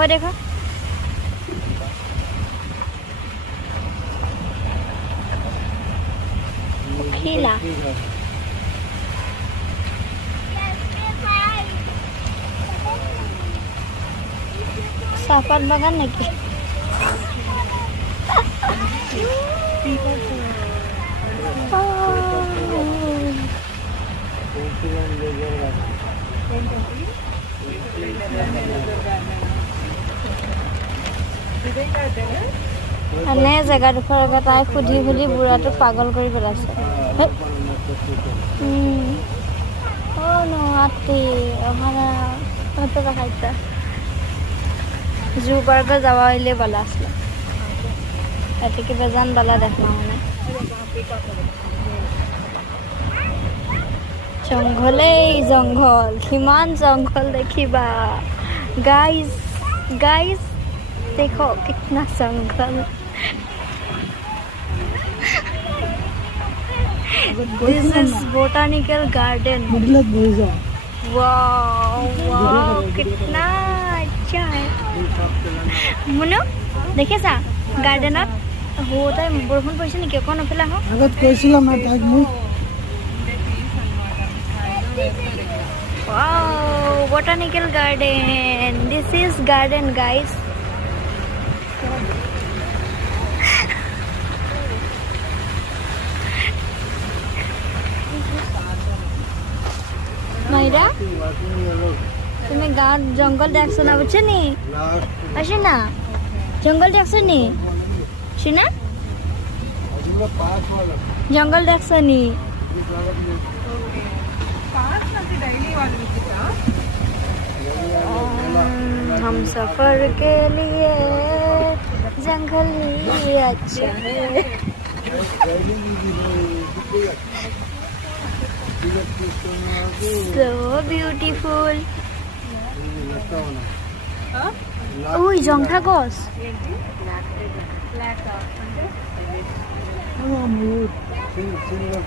वो देखो खिला চাহপাত বাগান নেকি এনে জেগাডোখৰ আগত তাই সুধি সুধি বুঢ়াটো পাগল কৰি পেলাইছে no ate ohana কত দেখাইতা জু পার্কে যাওয়া হইলে ভালো আসলো এতে কি বেজান বালা দেখলাম মানে জঙ্গলেই জঙ্গল কিমান জঙ্গল দেখিবা गाइस गाइस देखो कितना जंगल This is botanical garden. Wow, wow, कितना अच्छा है. मुनो, देखिए सा garden at होता है बरफन पैसे नहीं क्या कौन अफिला हो? अगर पैसे ला मैं ताज मुझ. Wow, botanical garden. This is garden, guys. মাইরা তুমি গাঁৱত জংঘল দেখছো না বুঝছো নি আসে না জঙ্গল দেখছো নি শুনা জঙ্গল দেখছো নি हम सफर के लिए जंगल ही अच्छा है So beautiful. Ui, jongtha gos.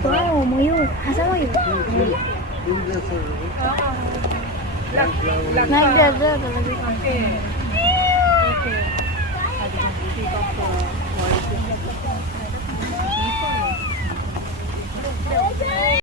Wow, mayur. Asa mayur? Naik dia lagi.